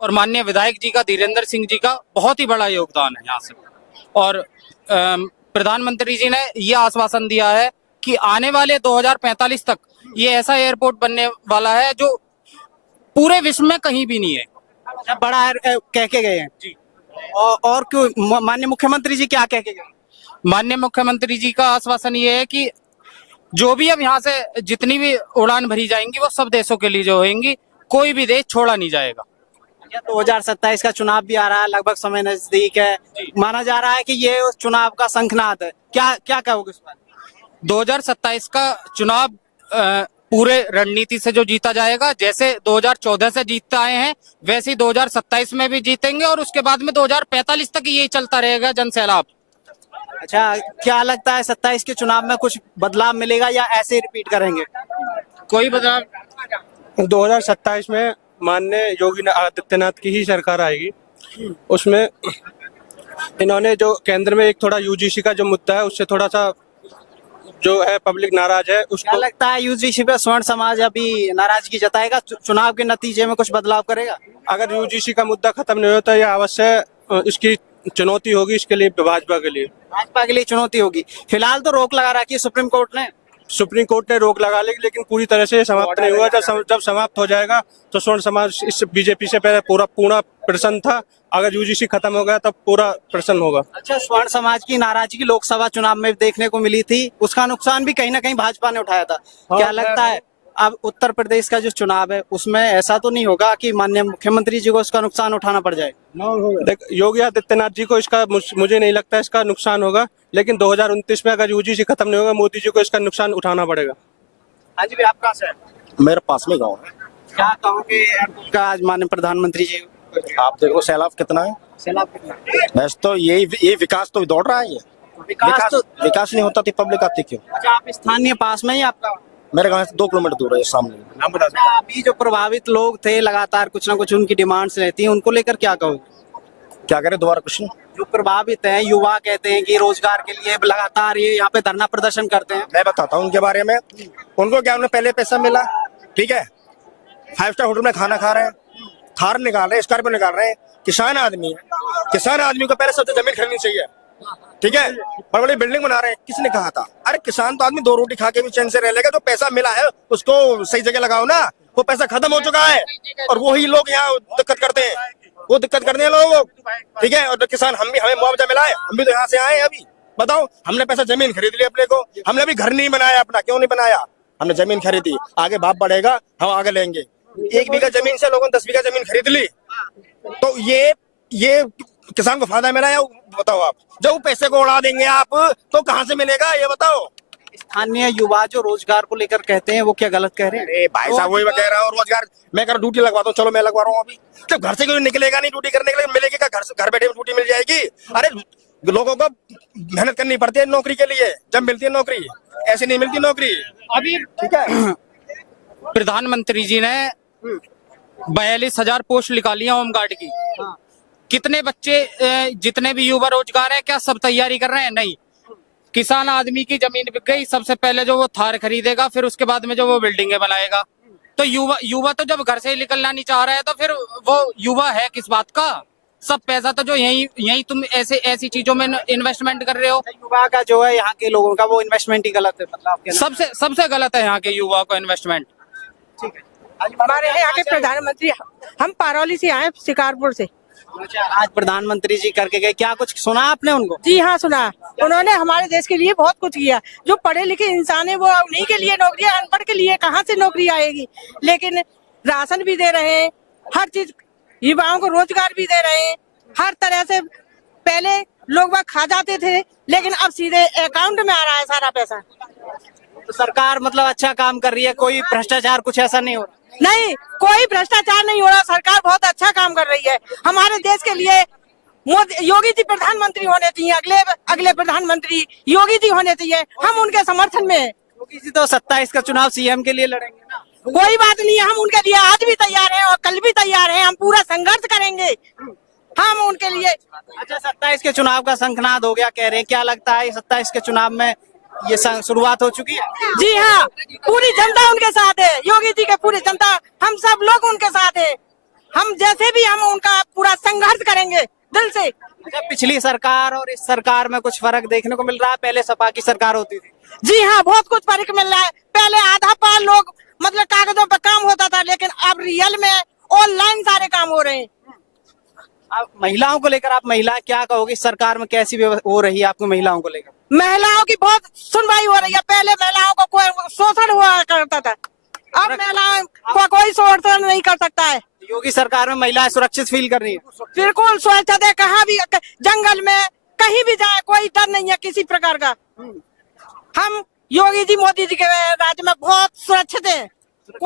और माननीय विधायक जी का, धीरेन्द्र सिंह जी का बहुत ही बड़ा योगदान है यहाँ से। और प्रधानमंत्री जी ने ये आश्वासन दिया है कि आने वाले 2045 तक ये ऐसा एयरपोर्ट बनने वाला है जो पूरे विश्व में कहीं भी नहीं है। जब बड़ा कह के गए हैं जी। और क्यों माननीय मुख्यमंत्री जी क्या कह के गए? माननीय मुख्यमंत्री जी का आश्वासन ये है कि जो भी अब यहाँ से जितनी भी उड़ान भरी जाएंगी वो सब देशों के लिए जो होंगी, कोई भी देश छोड़ा नहीं जाएगा। 2027 का चुनाव भी आ रहा है, लगभग समय नजदीक है, माना जा रहा है कि ये उस चुनाव का शंखनाद है, क्या क्या कहोगे इस पर? 2027 का चुनाव पूरे रणनीति से जो जीता जाएगा, जैसे 2014 से जीतते आए हैं वैसे ही 2027 में भी जीतेंगे और उसके बाद में 2045 तक यही चलता रहेगा जन सैलाब। अच्छा, क्या लगता है 27 के चुनाव में कुछ बदलाव मिलेगा या ऐसे रिपीट करेंगे? कोई बदलाव 2027 में माननीय योगी आदित्यनाथ की ही सरकार आएगी। उसमें इन्होंने जो केंद्र में एक थोड़ा यूजीसी का जो मुद्दा है उससे थोड़ा सा जो है पब्लिक नाराज है। उसको क्या लगता है यूजीसी पे स्वर्ण समाज अभी नाराजगी जताएगा, चुनाव के नतीजे में कुछ बदलाव करेगा? अगर यूजीसी का मुद्दा खत्म नहीं होता यह अवश्य इसकी चुनौती होगी इसके लिए, भाजपा के लिए। भाजपा के लिए चुनौती होगी। फिलहाल तो रोक लगा रखी है सुप्रीम कोर्ट ने रोक लगा ली, लेकिन पूरी तरह से समाप्त नहीं हुआ। जब समाप्त हो जाएगा तो स्वर्ण समाज इस बीजेपी से पहले पूरा प्रसन्न था। अगर यूजीसी खत्म हो गया तब पूरा प्रसन्न होगा। अच्छा, स्वर्ण समाज की नाराजगी लोकसभा चुनाव में देखने को मिली थी, उसका नुकसान भी कहीं ना कहीं भाजपा ने उठाया था। क्या लगता है अब उत्तर प्रदेश का जो चुनाव है उसमें ऐसा तो नहीं होगा कि माननीय मुख्यमंत्री जी को उसका नुकसान उठाना पड़ जाए? देख, योगी आदित्यनाथ जी को इसका मुझे नहीं लगता इसका नुकसान होगा, लेकिन 2029 में अगर यूजीसी खत्म नहीं होगा मोदी जी को इसका नुकसान उठाना पड़ेगा। हाँ जी, आप कहाँ से हैं? मेरे पास में गाँव है। क्या कहोगे का आज माननीय प्रधानमंत्री जी? आप देखो सैलाब कितना है, सैलाब कितना? बस तो ये विकास तो दौड़ रहा है। ये विकास नहीं होता तो पब्लिक आती क्यों? अच्छा, आप स्थानीय पास में ही आपका? मेरे गाँव से 2 किलोमीटर दूर है सामने। अभी जो प्रभावित लोग थे लगातार कुछ ना कुछ उनकी डिमांड्स रहती हैं, उनको लेकर क्या कहोगे? क्या करें दोबारा क्वेश्चन? जो प्रभावित हैं, युवा कहते हैं कि रोजगार के लिए लगातार ये यहाँ पे धरना प्रदर्शन करते हैं। मैं बताता हूँ उनके बारे में। उनको क्या, उन्हें पहले पैसा मिला, ठीक है, 5 स्टार होटल में खाना खा रहे हैं, थार निकाल रहे हैं, स्कॉर्पियो निकाल रहे हैं। किसान आदमी है, किसान आदमी को पहले सबसे जमीन खरीदनी चाहिए, ठीक है। बड़ी बड़ी बिल्डिंग बना रहे हैं, किसने कहा था? अरे किसान तो आदमी 2 रोटी खा के भी चैन से रह लेगा। जो पैसा मिला है उसको सही जगह लगाओ ना। वो पैसा खत्म हो चुका है और वही लोग यहाँ दिक्कत करते हैं, वो दिक्कत करते हैं लोग, ठीक है। और किसान हमें मुआवजा मिला है, हम भी तो यहाँ से आए हैं। अभी बताओ, हमने पैसा जमीन खरीद ली अपने को, हमने अभी घर नहीं बनाया अपना। क्यों नहीं बनाया? हमने जमीन खरीदी, आगे बाप बढ़ेगा, हम आगे लेंगे। 1 बीघा जमीन से लोगों ने 10 बीघा जमीन खरीद ली, तो ये किसान को फायदा मिला है? बताओ आप। जब पैसे को उड़ा देंगे आप तो कहाँ से मिलेगा ये बताओ? स्थानीय युवा जो रोजगार को लेकर कहते हैं वो क्या गलत कह रहे हैं? अरे भाई साहब, वही मैं कह रहा हूँ, रोजगार मैं कर ड्यूटी लगवाता हूँ। चलो मैं लगवा रहा हूँ अभी। जब घर से कोई निकलेगा नहीं ड्यूटी करने के लिए, मिलेगी क्या? घर बैठे ड्यूटी मिल जाएगी? अरे लोगों को मेहनत करनी पड़ती है नौकरी के लिए, जब मिलती है नौकरी, ऐसे नहीं मिलती नौकरी। अभी ठीक है, प्रधानमंत्री जी ने 42,000 पोस्ट निकाली है होमगार्ड की। कितने बच्चे, जितने भी युवा रोजगार है, क्या सब तैयारी कर रहे हैं? नहीं। किसान आदमी की जमीन बिक गई, सबसे पहले जो वो थार खरीदेगा, फिर उसके बाद में जो वो बिल्डिंगें बनाएगा। तो युवा तो जब घर से ही निकलना नहीं चाह रहा है तो फिर वो युवा है किस बात का? सब पैसा तो जो यही तुम ऐसी चीजों में इन्वेस्टमेंट कर रहे हो। युवा का जो है यहाँ के लोगों का वो इन्वेस्टमेंट ही गलत है, मतलब सबसे गलत है यहाँ के युवा को इन्वेस्टमेंट। ठीक है। हमारे यहाँ के प्रधानमंत्री, हम पारौली से आए, शिकारपुर से। आज प्रधानमंत्री जी करके गए, क्या कुछ सुना आपने उनको? जी हाँ, सुना। उन्होंने हमारे देश के लिए बहुत कुछ किया। जो पढ़े लिखे इंसान है वो उन्हीं के लिए नौकरियां, अनपढ़ के लिए कहाँ से नौकरी आएगी? लेकिन राशन भी दे रहे हैं, हर चीज, युवाओं को रोजगार भी दे रहे हैं, हर तरह से। पहले लोग वह खा जाते थे, लेकिन अब सीधे अकाउंट में आ रहा है सारा पैसा। तो सरकार मतलब अच्छा काम कर रही है, कोई भ्रष्टाचार कुछ ऐसा नहीं हो रहा? नहीं, कोई भ्रष्टाचार नहीं हो रहा। सरकार बहुत अच्छा काम कर रही है हमारे देश के लिए। योगी जी प्रधानमंत्री होने चाहिए, अगले प्रधानमंत्री योगी जी होने चाहिए। हम उनके समर्थन में। योगी जी तो 27 का चुनाव सीएम के लिए लड़ेंगे ना? कोई बात नहीं है, हम उनके लिए आज भी तैयार हैं और कल भी तैयार हैं। हम पूरा संघर्ष करेंगे हम उनके लिए। अच्छा, 27 के चुनाव का शंखनाद हो गया कह रहे हैं, क्या लगता है 27 के चुनाव में ये शुरुआत हो चुकी है? जी हाँ, पूरी जनता उनके साथ है, योगी जी के पूरी जनता, हम सब लोग उनके साथ है। हम जैसे भी हम उनका पूरा संघर्ष करेंगे दिल से। अच्छा, पिछली सरकार और इस सरकार में कुछ फर्क देखने को मिल रहा है? पहले सपा की सरकार होती थी। जी हाँ, बहुत कुछ फर्क मिल रहा है। पहले आधा पार लोग मतलब कागजों पे काम होता था, लेकिन अब रियल में ऑनलाइन सारे काम हो रहे हैं। अब महिलाओं को लेकर, आप महिला क्या कहोगी, सरकार में कैसी हो रही है आपको महिलाओं को लेकर? महिलाओं की बहुत सुनवाई हो रही है। पहले महिलाओं को कोई शोषण हुआ करता था, अब महिलाओं को कोई शोषण नहीं कर सकता है। योगी सरकार में महिलाएं सुरक्षित फील कर रही है? बिल्कुल सुरक्षित है, कहाँ भी जंगल में कहीं भी जाए कोई डर नहीं है किसी प्रकार का। हम योगी जी मोदी जी के राज्य में बहुत सुरक्षित हैं।